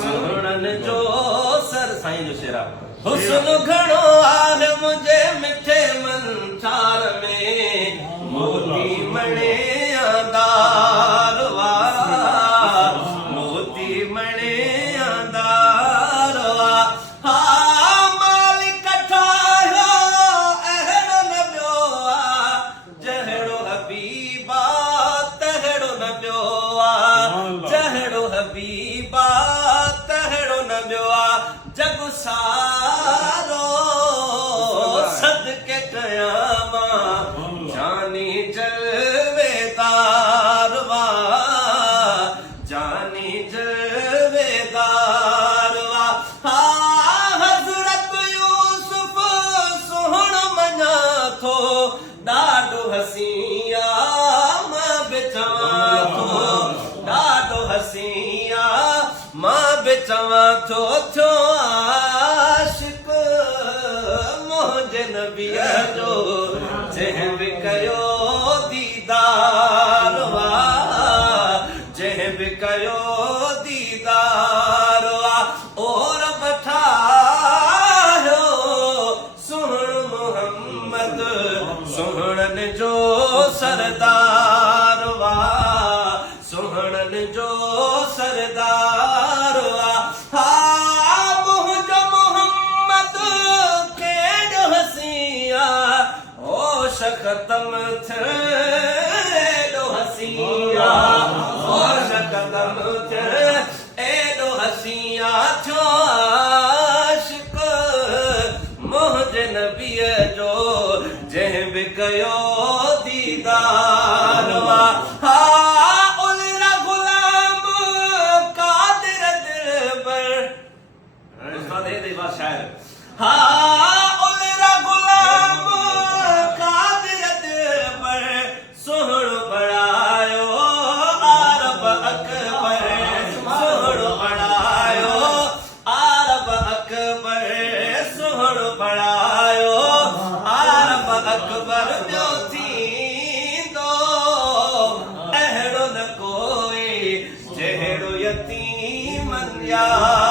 सुणन जो सर साईं जो शेरा हुस्न घणो आहे मुंहिंजे मिठे मंचार में मोती मणे आदार वारा मोती मणे आदार वारा हा मालिक ठाहियो अहिड़ो न ॿियो आहे जहिड़ो हबीबा तहिड़ो न ॿियो आहे जहिड़ो हबीबा तहिड़ो न ॿियो आहे जग सारो सदके कयामा जानी जलवेदार वा जानी जलवेदार वा हा हज़रत यूसुफ सुहण मञा थो ॾाढो हसीया मां बि चवां थो ॾाढो हसीया मां बि चवां थो थियो आशिक मुंहिंजे नबीअ जो जंहिं बि कयो दीदार वा जंहिं बि कयो दीदार वा ओ रब ठाहियो सुहिण मोहम्मद सुहिणन जो सरदार वा सुहिणन जो सरदार वा हा मुंहिंजो मोहम्मद केॾो हसीया होश ख़तम थिए एॾो हसीया होश ख़तम थिए एॾो हसीया थियो आशिक मुंहिंजे नबीअ जो जंहिं बि कयो दीदार वा हा हा उलरा गुलाम कादिर दिलबर सुहण बड़ायो आरब अकबर सुहण बड़ायो आरब अकबर सुहण बड़ायो आरब अकबर ॿियो थींदो अहिड़ो न कोई जहिड़ो यतीमन यार